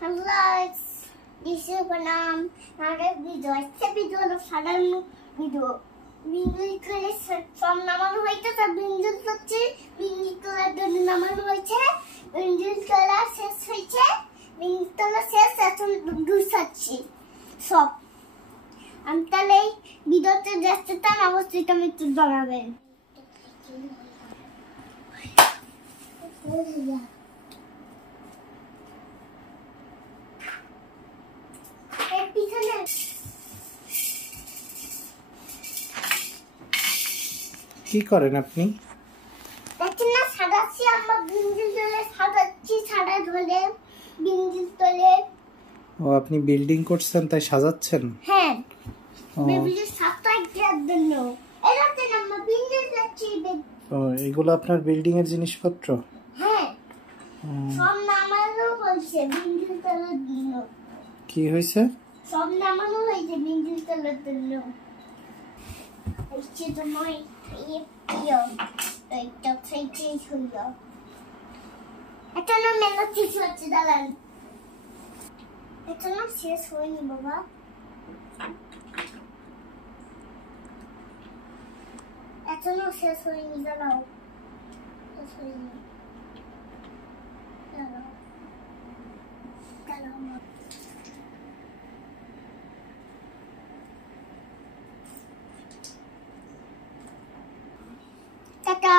Hello, this is Banam. Another video. It's a video of sudden video. Bindu kale from naman hoite ta bindu hocche bindu kala don naman hoiche bindu kala শেষ হইছে bindu kala শেষ এখন দুসাচ্ছি সব আমি তাহলে ভিডিওতে দেখতে চান অবশ্যই কমেন্টে জানাবেন কি করেন আপনি? দেখেন না সাজাচ্ছি আমরা বিল্ডিং তলে সাজাচ্ছি সাদা ধরে বিল্ডিং তলে। ও আপনি বিল্ডিং করছেন তাই সাজাচ্ছেন? হ্যাঁ বিল্ডিং সাজাই দেওয়ার জন্য এটাতে আমরা বিল্ডিং যাচ্ছি। ও এগুলো আপনার বিল্ডিং এর জিনিসপত্র? হ্যাঁ সব নামানো হয়েছে বিল্ডিং তলের জন্য। কি হয়েছে? সব নামানো হয়েছে বিল্ডিং তলের জন্য। এই তো মই এইটা খাইতে হলো এটা না মেলা কিছু হচ্ছে দাঁড়ান এটা না শেষ হয়নি বাবা এটা না শেষ হয়নি দাঁড়াও শেষ হয়নি দাঁড়াও দাঁড়াও টাটা